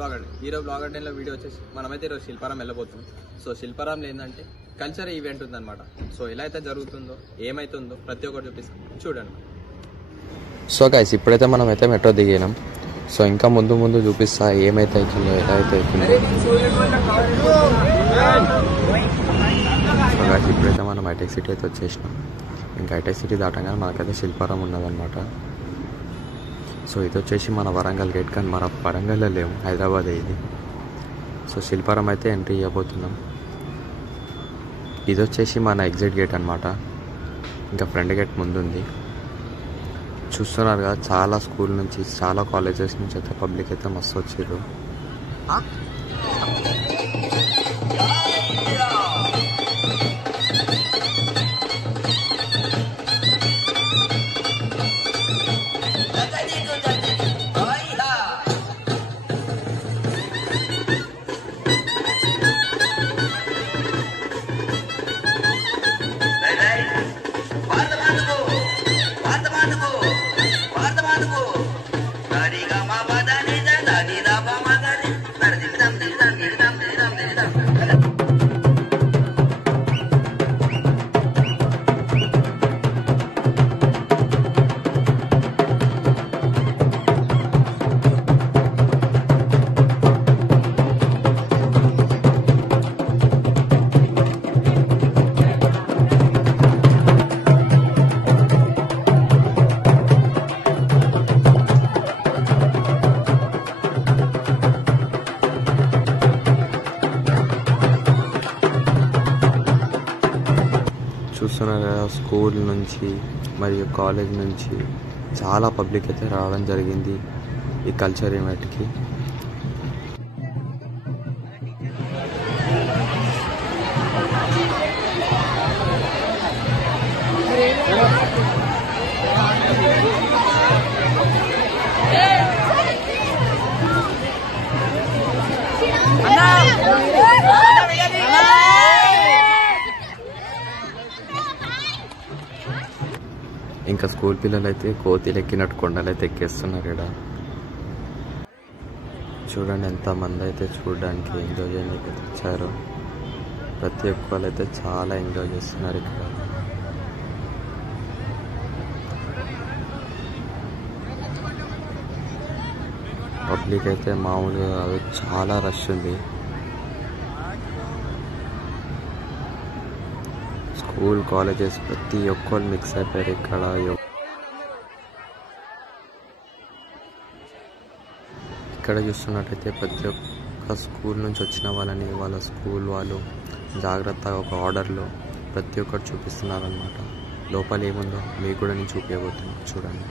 Hero blogger డేలో video వచ్చేసి మనమైతే ఈరోజు శిల్పారాం వెళ్ళబోతున్నాం. సో శిల్పారాంలో ఏంటంటే కల్చర్ ఈవెంట్ ఉందన్నమాట. సో ఎలా అయితే జరుగుతుందో ఏమైతుందో ప్రతి ఒక్కటి చూపిస్తాం, చూడండి. సో గైస్, ఇప్పుడైతే మనం అయితే మెట్రో దిగినాం. సో ఇంకా ముందు చూపిస్తా ఏమైతే అవుతుందో ఎలా అయితే అవుతుందో. సో గైస్, ఇప్పుడైతే మనం హైటెక్ సిటీ అయితే వచ్చేసినాం. ఇంకా హైటెక్ సిటీ దాటంగానే మనకైతే శిల్పారాం ఉన్నదన్నమాట. సో ఇది వచ్చేసి మన వరంగల్ గేట్, కానీ మన వరంగల్లో లేము, హైదరాబాద్ ఇది. సో శిల్పారాం అయితే ఎంట్రీ ఇవ్వబోతున్నాం. ఇది వచ్చేసి మన ఎగ్జిట్ గేట్ అనమాట. ఇంకా ఫ్రంట్ గేట్ ముందుంది. చూస్తున్నారు కదా, చాలా స్కూల్ నుంచి చాలా కాలేజెస్ నుంచి అయితే పబ్లిక్ అయితే మస్తు వచ్చారు. చూస్తున్నారు కదా, స్కూల్ నుంచి మరియు కాలేజ్ నుంచి చాలా పబ్లిక్ అయితే రావడం జరిగింది ఈ కల్చర్ ఈవెంట్కి. ఇంకా స్కూల్ పిల్లలు అయితే కోతిలు ఎక్కినట్టు కొండలు అయితే ఎక్కేస్తున్నారు ఇక్కడ. చూడండి ఎంతమంది అయితే చూడడానికి ఎంజాయ్ చేయడానికి వచ్చారు. ప్రతి ఒక్కరు అయితే చాలా ఎంజాయ్ చేస్తున్నారు ఇక్కడ. పబ్లిక్ అయితే మామూలుగా చాలా రష్ ఉంది. స్కూల్ కాలేజెస్ ప్రతి ఒక్కరు మిక్స్ అయిపోయారు ఇక్కడ. ఇక్కడ చూస్తున్నట్టయితే ప్రతి ఒక్క స్కూల్ నుంచి వచ్చిన వాళ్ళని వాళ్ళ స్కూల్ వాళ్ళు జాగ్రత్తగా ఒక ఆర్డర్లో ప్రతి ఒక్కరు చూపిస్తున్నారనమాట. లోపల ఏముందో మీకు కూడా నేను చూపించబోతున్నాను, చూడండి.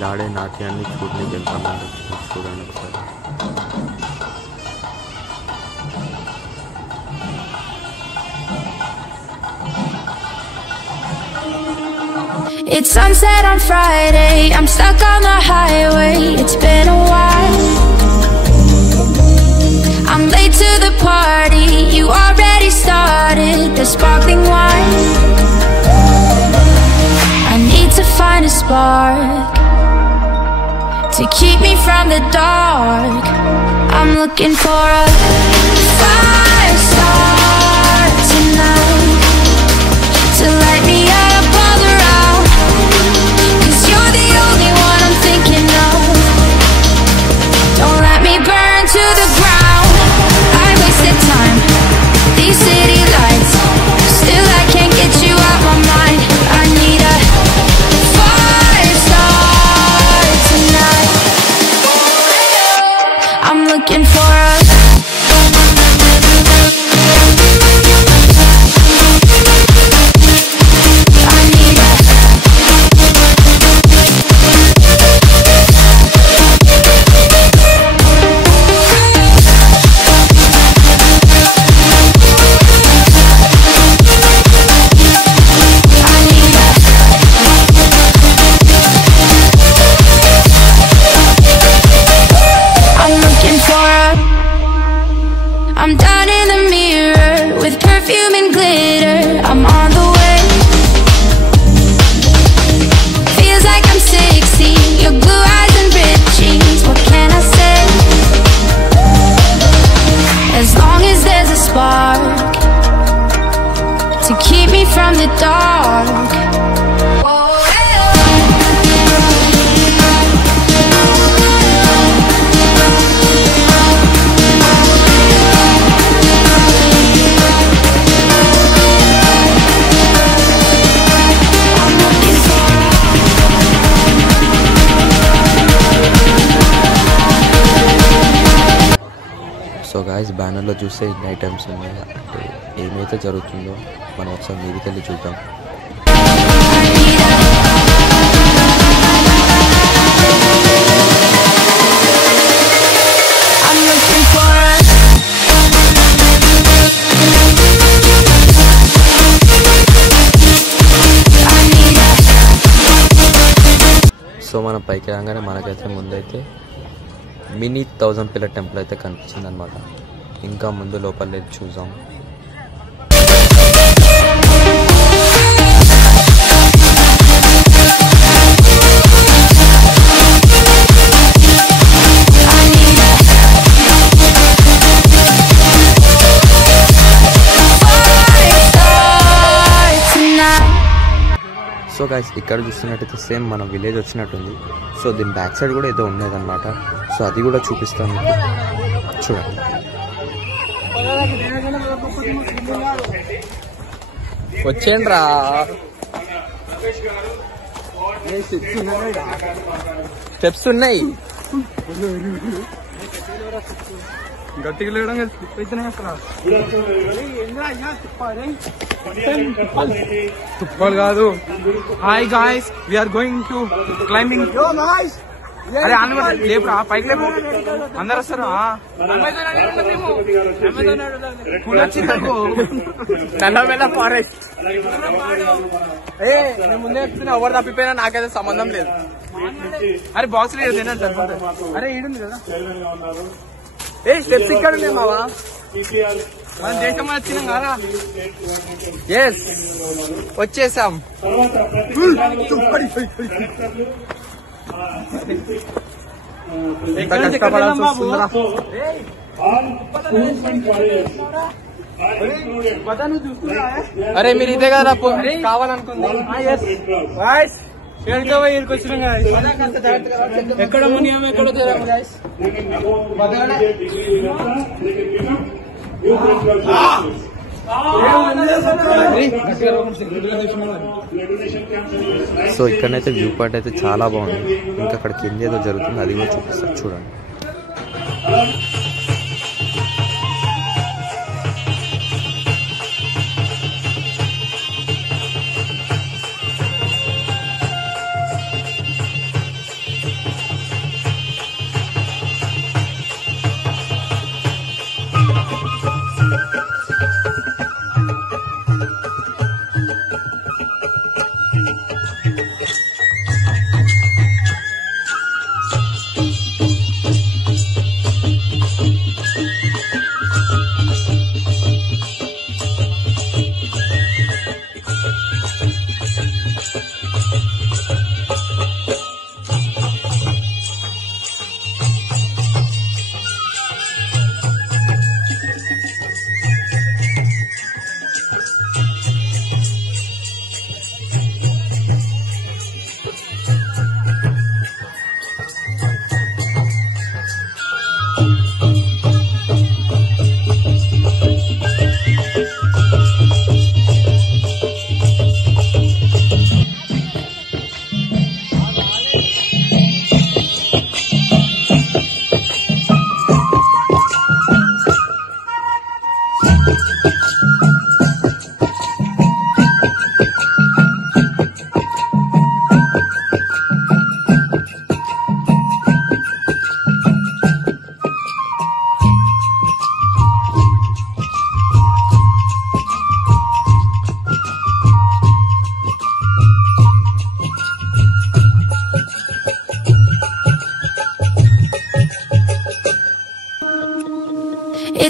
వీళ్ళు ఆడే నాట్యాన్ని చూడడానికి ఎంతమంది వచ్చింది చూడండి ఒకసారి. It's sunset on Friday, I'm stuck on the highway, it's been a while. I'm late to the party, you already started the sparkling wine. I need to find a spark to keep me from the dark. I'm looking for a fire start tonight to light me up all around, 'cause you're the only one I'm thinking of. Don't let me burn to the ground. I wasted time, these city lights, still I can't get you out my mind. I need a fire start tonight. I'm looking for a I'm down in the mirror with perfume and glitter. I'm on the way. Feels like I'm 16. Your blue eyes and ripped jeans. What can I say? As long as there's a spark to keep me from the dark. So guys బ్యానర్లో చూస్తే ఇన్ని items ఉన్నాయి. అంటే ఏమైతే జరుగుతుందో మనం ఒకసారి మీదికి వెళ్ళి చూద్దాం. సో మనం పైకి రాగానే మనకైతే ముందైతే మినీ 1000 పిల్లర్ టెంపుల్ అయితే కనిపించింది అనమాట. ఇంకా ముందు లోపల చూద్దాం. సో గైస్ ఇక్కడ చూస్తున్నట్టయితే సేమ్ మన విలేజ్ వచ్చినట్టుంది. సో దీని బ్యాక్ సైడ్ కూడా ఏదో ఉండేదన్నమాట. సో అది కూడా చూపిస్తాను మీకు, చూడండి. వచ్చేయండిరా. స్టెప్స్ ఉన్నాయి. గట్టిగా లేవడం తుప్పాలు కాదు. Hi guys, we are going to climbing. అరే అన్నమాట లేపురా, పైకి లేపు, అందరు వస్తారు. నల్లమెల్ల ఫారెస్ట్. నేను ముందే చెప్తున్నా, ఎవరు తప్పిపోయినా నాకైతే సంబంధం లేదు. అరే బాక్స్ లేదు తినండి సరిపోతుంది. అరే ఈడుంది కదా. ఏ స్టెప్స్ ఇక్కడ ఉన్నాయి మావా, మన దేశం వచ్చినాం కదా. ఎస్ వచ్చేసాం. ఎంత కష్టపడాల్సి వస్తుందా. అరే మీరు ఇదే కదా కావాలనుకుంది. వచ్చినాం కదా, ఎక్కడ మునియాము ఎక్కడో తెలియదు. సో ఇక్కడైతే వ్యూ పాయింట్ అయితే చాలా బాగుంది. ఇంకా అక్కడ కింద ఏదో జరుగుతుంది, అది కూడా చూపిస్తారు చూడండి.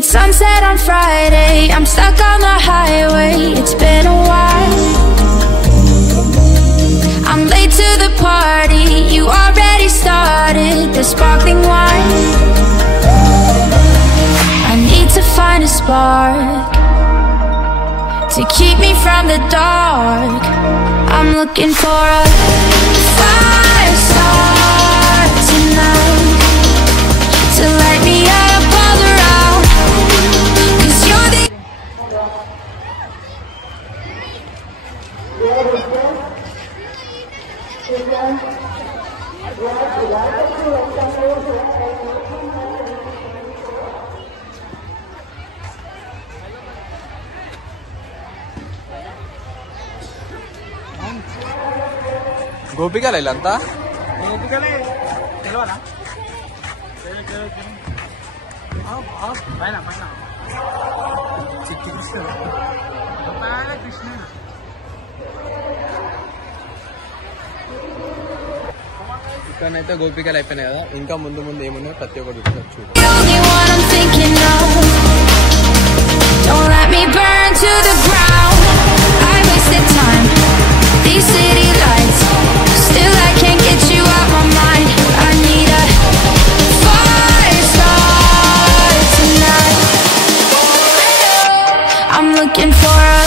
It's sunset on Friday, I'm stuck on the highway. It's been a while. I'm late to the party, you already started the sparkling wine. I need to find a spark to keep me from the dark. I'm looking for a fire start tonight to light me up all around. 'Cause you're the గోపికలు వీళ్ళంతా ఇక్కడనైతే గోపికలు అయిపోయినాయి కదా, ఇంకా ముందు ముందు ఏమున్నాయో ప్రతి ఒక్కటి చూడొచ్చు. only one I'm thinking of. Don't let me burn to the ground. I wasted time, these city lights, still I can't get you out my mind. I need a fire start tonight. I'm looking for a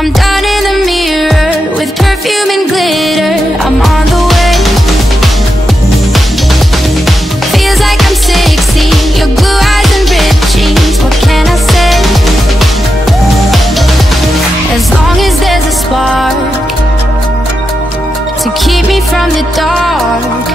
I'm down in the mirror with perfume and glitter. I'm on the way. Feels like I'm 16. Your blue eyes and ripped jeans. What can I say? As long as there's a spark to keep me from the dark.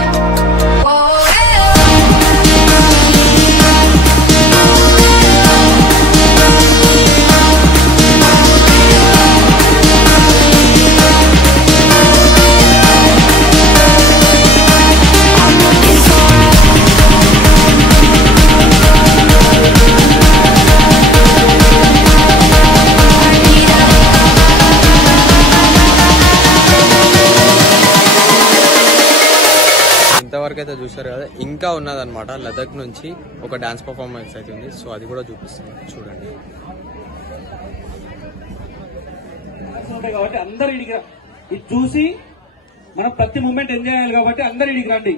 ఇంతవరకు అయితే చూసారు కదా, ఇంకా ఉన్నదన్నమాట. లదాఖ్ నుంచి ఒక dance performance అయితే ఉంది, so అది కూడా చూపిస్తుంది చూడండి. కాబట్టి అందరు ఇడికి ఇది చూసి మనం ప్రతి మూమెంట్ ఎంజాయ్ చేయాలి కాబట్టి అందరు ఇడికి రండి.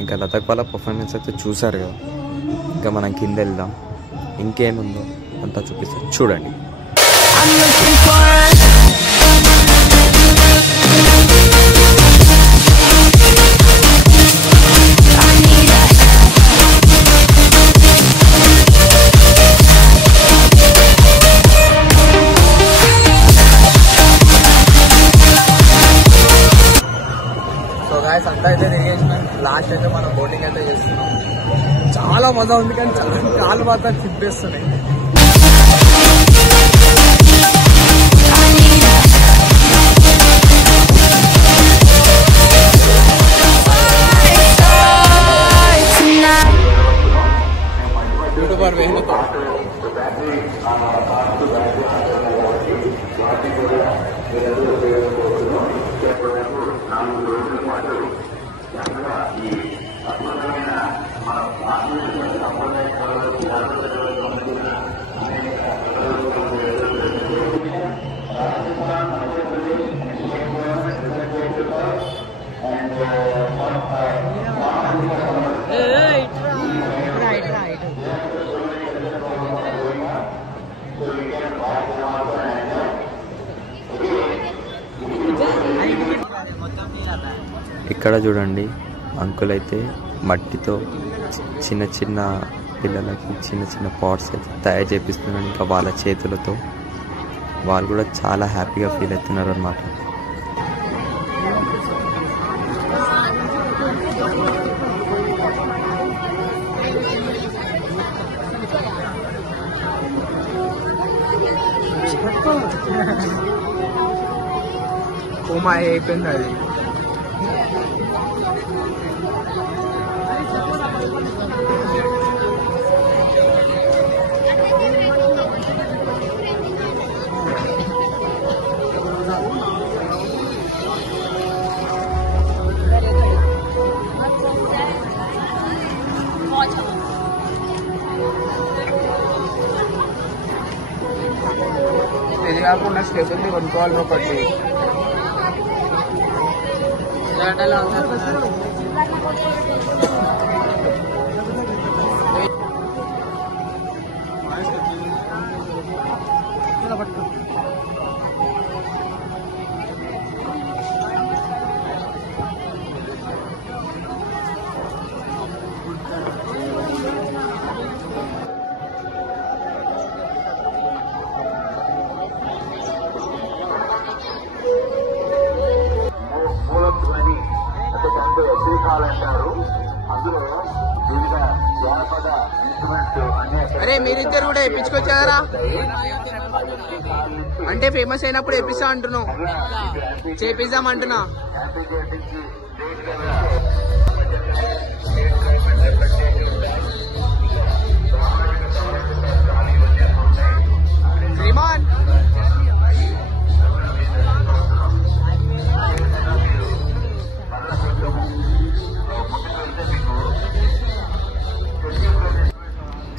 ఇంకా లదాఖ్ వాళ్ళ పర్ఫార్మెన్స్ అయితే చూసారు కదా, ఇంకా మనం కింద వెళ్దాం. ఇంకేముందో అంతా చూపిస్తాను, చూడండి. I'm looking for I need a so guys అంతా అయితే తిరిగేసినాం. లాస్ట్ అయితే మనం బోటింగ్ అయితే చేస్తున్నాం. చాలా మజా ఉంది, కానీ చాలా కాలు మాత్రం తిప్పేస్తున్నాయి. యూట్యూబర్ వేణుతో ఇక్కడ చూడండి, అంకుల్ అయితే మట్టితో చిన్న చిన్న పిల్లలకి చిన్న చిన్న పాట్స్ అయితే తయారు చేపిస్తున్నారు. ఇంకా వాళ్ళ చేతులతో వాళ్ళు కూడా చాలా హ్యాపీగా ఫీల్ అవుతున్నారు అన్నమాట. ఓమా అయిపోయింది అది. ఇది కాకుండా స్టెబుల్ని కొనుక్కోవాలి ఒకటి. అరే మీరిద్దరు కూడా వేయించుకొచ్చారా? అంటే ఫేమస్ అయినప్పుడు వేపిస్తా అంటున్నావు, చేపిద్దాం అంటున్నా. శ్రీమాన్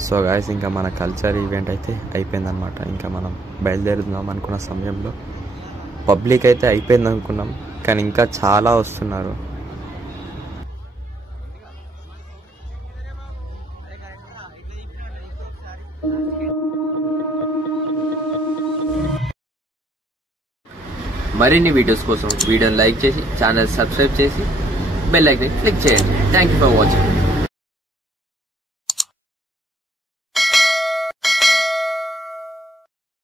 సో గాయస్, ఇంకా మన కల్చర్ ఈవెంట్ అయితే అయిపోయిందనమాట. ఇంకా మనం బయలుదేరుదాం అనుకున్న సమయంలో పబ్లిక్ అయితే అయిపోయింది అనుకున్నాం, కానీ ఇంకా చాలా వస్తున్నారు. మరిన్ని వీడియోస్ కోసం వీడియోని లైక్ చేసి ఛానల్ సబ్స్క్రైబ్ చేసి బెల్ ఐకాన్ క్లిక్ చేయండి. Thank you for watching.